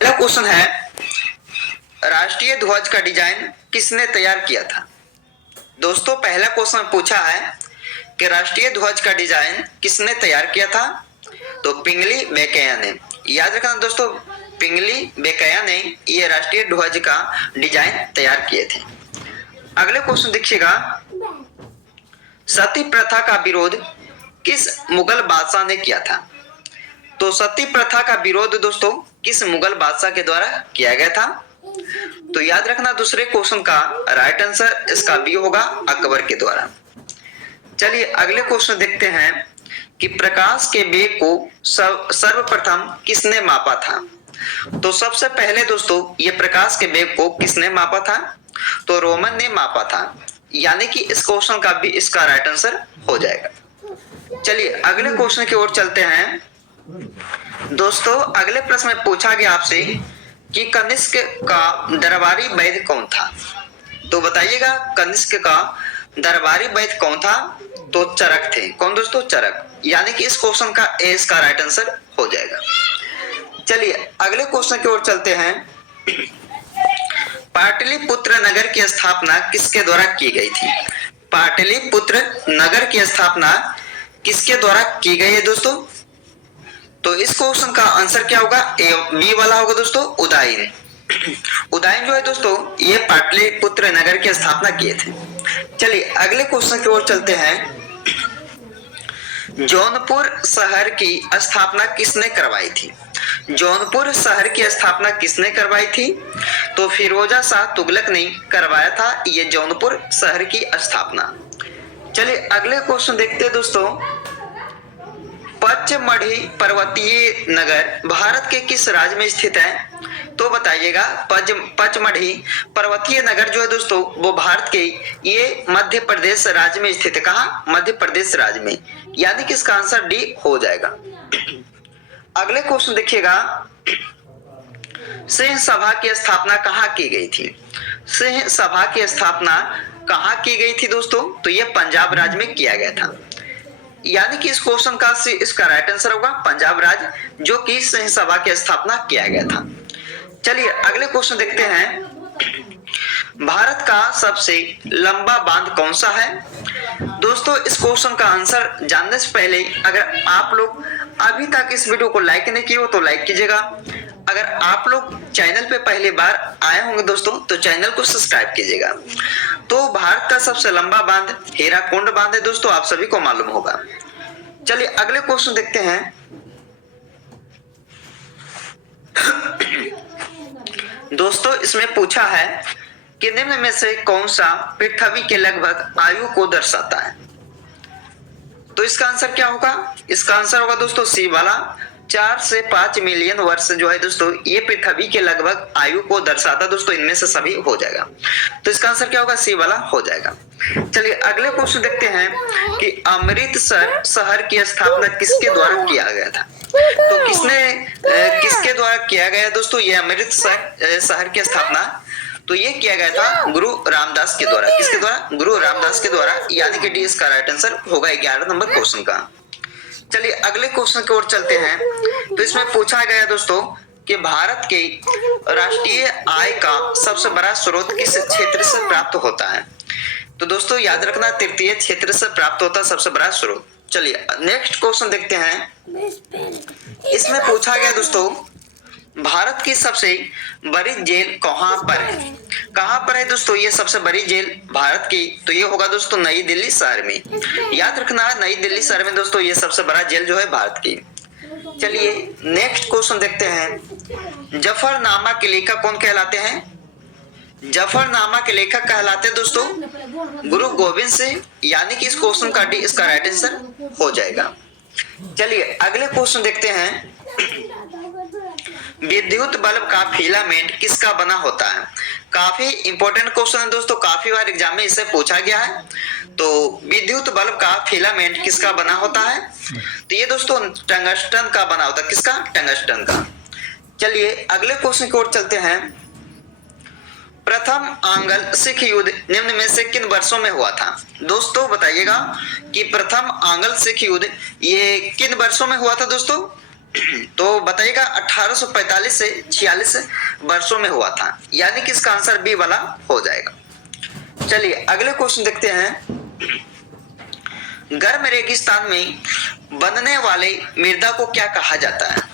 पहला क्वेश्चन है, राष्ट्रीय ध्वज का डिजाइन किसने तैयार किया था? दोस्तों पहला क्वेश्चन पूछा है कि राष्ट्रीय ध्वज का डिजाइन किसने तैयार किया था? तो पिंगली वेंकैया ने। याद रखना दोस्तों, पिंगली वेंकैया ने ये राष्ट्रीय ध्वज का डिजाइन तैयार किए थे। अगले क्वेश्चन देखिएगा, सती प्रथा का विरोध किस मुगल बादशाह ने किया था? तो सती प्रथा का विरोध दोस्तों किस मुगल बादशाह के द्वारा किया गया था? तो याद रखना दूसरे क्वेश्चन का राइट आंसर इसका बी होगा, अकबर के द्वारा। चलिए अगले क्वेश्चन देखते हैं कि प्रकाश के वेग को सर्वप्रथम किसने मापा था? तो सबसे पहले दोस्तों ये प्रकाश के वेग को किसने मापा था? तो रोमन ने मापा था, यानी कि इस क्वेश्चन का भी इसका राइट आंसर हो जाएगा। चलिए अगले क्वेश्चन की ओर चलते हैं। दोस्तों अगले प्रश्न में पूछा गया आपसे कि कनिष्क का दरबारी वैद्य कौन था? तो बताइएगा कनिष्क का दरबारी वैद्य कौन था? तो चरक थे। कौन दोस्तों? चरक। यानी कि इस क्वेश्चन का ए इसका राइट आंसर हो जाएगा। चलिए अगले क्वेश्चन की ओर चलते हैं। पाटलिपुत्र नगर की स्थापना किसके द्वारा की गई थी? पाटलिपुत्र नगर की स्थापना किसके द्वारा की गई है दोस्तों? तो इस क्वेश्चन का आंसर क्या होगा? ए बी वाला होगा दोस्तों, उदयन। उदयन जो है दोस्तों ये पाटलिपुत्र नगर की स्थापना किए थे। चलिए अगले क्वेश्चन की ओर चलते हैं। जौनपुर शहर की स्थापना किसने करवाई थी? जौनपुर शहर की स्थापना किसने करवाई थी? तो फिरोजा शाह तुगलक ने करवाया था ये जौनपुर शहर की स्थापना। चलिए अगले क्वेश्चन देखते हैं दोस्तों। पचमढ़ी पर्वतीय नगर भारत के किस राज्य में स्थित है? तो बताइएगा पचमढ़ी पर्वतीय नगर जो है दोस्तों वो भारत के ये मध्य प्रदेश राज्य में स्थित है। कहाँ? मध्य प्रदेश राज्य में, यानी कि इसका आंसर डी हो जाएगा। अगले क्वेश्चन देखिएगा, सिंह सभा की स्थापना कहाँ की गई थी? सिंह सभा की स्थापना कहाँ की गई थी दोस्तों? तो ये पंजाब राज्य में किया गया था, यानी कि इस क्वेश्चन का इसका राइट आंसर होगा पंजाब राज्य, जो कि सिंह सभा की स्थापना किया गया था। चलिए अगले क्वेश्चन देखते हैं। भारत का सबसे लंबा बांध कौन सा है? दोस्तों इस क्वेश्चन का आंसर जानने से पहले अगर आप लोग अभी तक इस वीडियो को लाइक नहीं किए हो तो लाइक कीजिएगा। अगर आप लोग चैनल पे पहली बार आए होंगे दोस्तों तो चैनल को सब्सक्राइब कीजिएगा। तो भारत का सबसे लंबा बांध हीराकुंड बांध है दोस्तों, आप सभी को मालूम होगा। चलिए अगले क्वेश्चन देखते हैं। दोस्तों इसमें पूछा है कि निम्न में से कौन सा पृथ्वी के लगभग आयु को दर्शाता है? तो इसका आंसर क्या होगा? इसका आंसर होगा दोस्तों सी वाला, 4 से 5 मिलियन वर्ष जो है दोस्तों ये पृथ्वी के लगभग आयु को दर्शाता है दोस्तों, इनमें से सभी हो जाएगा। तो इसका आंसर क्या होगा? सी वाला हो जाएगा। चलिए अगले क्वेश्चन देखते हैं कि अमृतसर शहर की स्थापना किसके द्वारा किया गया था? तो किसके द्वारा किया गया दोस्तों ये अमृतसर शहर की स्थापना? तो ये किया गया था गुरु रामदास के द्वारा। किसके द्वारा? गुरु रामदास के द्वारा, यानी कि डी इसका राइट आंसर होगा 11 नंबर क्वेश्चन का। चलिए अगले क्वेश्चन की ओर चलते हैं। तो इसमें पूछा गया दोस्तों कि भारत के राष्ट्रीय आय का सबसे बड़ा स्रोत किस क्षेत्र से प्राप्त होता है? तो दोस्तों याद रखना तृतीय क्षेत्र से प्राप्त होता है सबसे बड़ा स्रोत। चलिए नेक्स्ट क्वेश्चन देखते हैं। इसमें पूछा गया दोस्तों भारत की सबसे बड़ी जेल कहां पर है? कहां पर है दोस्तों ये सबसे बड़ी जेल भारत की? तो ये होगा दोस्तों नई दिल्ली शहर में। याद रखना नई दिल्ली शहर में दोस्तों ये सबसे बड़ा जेल जो है भारत की। चलिए नेक्स्ट क्वेश्चन देखते हैं। जफरनामा के लेखक कौन कहलाते हैं? जफरनामा के लेखक कहलाते हैं दोस्तों गुरु गोविंद सिंह, यानी कि इस क्वेश्चन का डी इसका राइट आंसर हो जाएगा। चलिए अगले क्वेश्चन देखते हैं। विद्युत बल्ब का फिलामेंट किसका बना होता है? काफी इंपॉर्टेंट क्वेश्चन है दोस्तों, काफी बार एग्जाम में इसे पूछा गया है। तो विद्युत बल्ब का फिलामेंट किसका बना होता है? तो ये दोस्तों टंगस्टन का बना होता है। किसका? टंगस्टन का। चलिए अगले क्वेश्चन की ओर चलते हैं। प्रथम आंग्ल सिख युद्ध निम्न में से किन वर्षों में हुआ था? दोस्तों बताइएगा कि प्रथम आंग्ल सिख युद्ध ये किन वर्षों में हुआ था दोस्तों? तो बताइएगा 1845 से 46 वर्षों में हुआ था, यानी कि इसका आंसर बी वाला हो जाएगा। चलिए अगले क्वेश्चन देखते हैं। गर्म रेगिस्तान में बनने वाले मृदा को क्या कहा जाता है?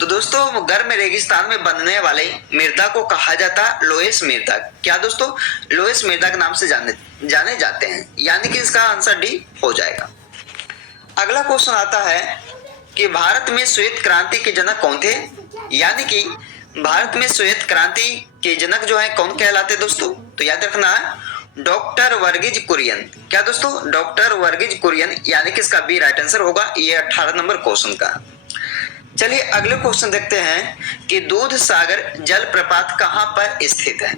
तो दोस्तों गर्म रेगिस्तान में बनने वाले मृदा को कहा जाता है लोएस मृदा। क्या दोस्तों? लोएस मृदा के नाम से जाने जाते हैं, यानी कि इसका आंसर डी हो जाएगा। अगला क्वेश्चन आता है कि भारत में श्वेत क्रांति के जनक कौन थे? यानी कि भारत में श्वेत क्रांति के जनक जो है कौन कहलाते दोस्तों? तो याद रखना है डॉक्टर वर्गीज कुरियन। क्या दोस्तों? डॉक्टर वर्गीज कुरियन, यानी कि इसका बी राइट आंसर होगा। ये 18 नंबर क्वेश्चन का। चलिए अगले क्वेश्चन देखते हैं कि दूध सागर जलप्रपात कहां पर स्थित है?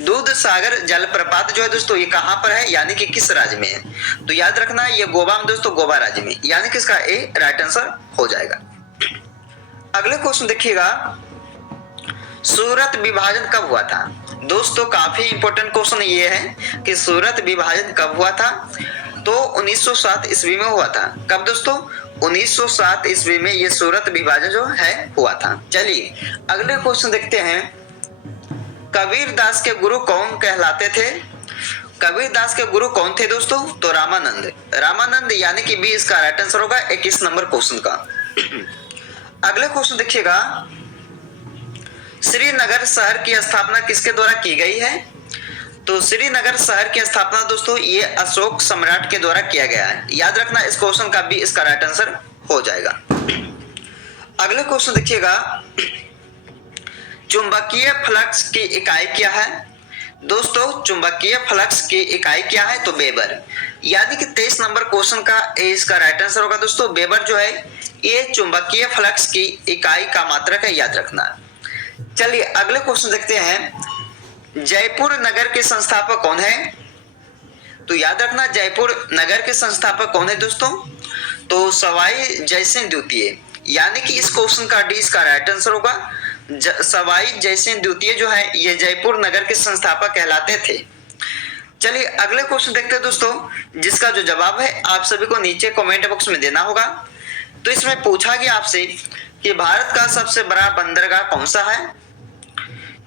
दूध सागर जलप्रपात जो है दोस्तों ये कहां पर है, यानी कि किस राज्य में है? तो याद रखना ये गोवा में दोस्तों, गोवा राज्य में, यानी कि इसका ए राइट आंसर हो जाएगा। अगले क्वेश्चन देखिएगा, सूरत विभाजन कब हुआ था? दोस्तों काफी इंपॉर्टेंट क्वेश्चन ये है कि सूरत विभाजन कब हुआ था? तो 1907 ईस्वी में हुआ था। कब दोस्तों? 1907 ईस्वी में ये सूरत विभाजन जो है हुआ था। चलिए अगले क्वेश्चन देखते हैं, कबीर दास के गुरु कौन कहलाते थे? कबीर दास के गुरु कौन थे दोस्तों? तो रामानंद। रामानंद, यानी कि बी इसका राइट आंसर होगा 21 नंबर क्वेश्चन का। अगले क्वेश्चन देखिएगा, श्रीनगर शहर की स्थापना किसके द्वारा की गई है? तो श्रीनगर शहर की स्थापना दोस्तों ये अशोक सम्राट के द्वारा किया गया है। याद रखना इस क्वेश्चन का भी इसका राइट आंसर हो जाएगा। अगले क्वेश्चन देखिएगा, चुंबकीय फ्लक्स की इकाई क्या है? दोस्तों चुंबकीय फ्लक्स की इकाई क्या है? तो वेबर, यानी कि 23 नंबर क्वेश्चन का ए इसका राइट आंसर होगा दोस्तों। वेबर जो है ये चुंबकीय फ्लक्स की इकाई का मात्रक है, याद रखना। चलिए अगले क्वेश्चन देखते हैं, जयपुर नगर के संस्थापक कौन है? तो याद रखना जयपुर नगर के संस्थापक कौन है दोस्तों? तो सवाई जयसिंह द्वितीय, यानी कि इस क्वेश्चन का डी इसका राइट आंसर होगा। सवाई जयसिंह द्वितीय जो है ये जयपुर नगर के संस्थापक कहलाते थे। चलिए अगले क्वेश्चन देखते हैं दोस्तों, जिसका जो जवाब है आप सभी को नीचे कमेंट बॉक्स में देना होगा। तो इसमें पूछा गया आपसे कि भारत का सबसे बड़ा बंदरगाह कौन सा है?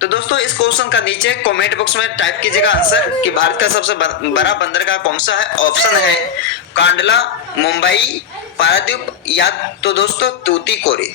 तो दोस्तों इस क्वेश्चन का नीचे कमेंट बॉक्स में टाइप कीजिएगा आंसर कि भारत का सबसे बड़ा बंदरगाह कौन सा है। ऑप्शन है कांडला, मुंबई, पारादीप या तो दोस्तों तूतीकोरिन।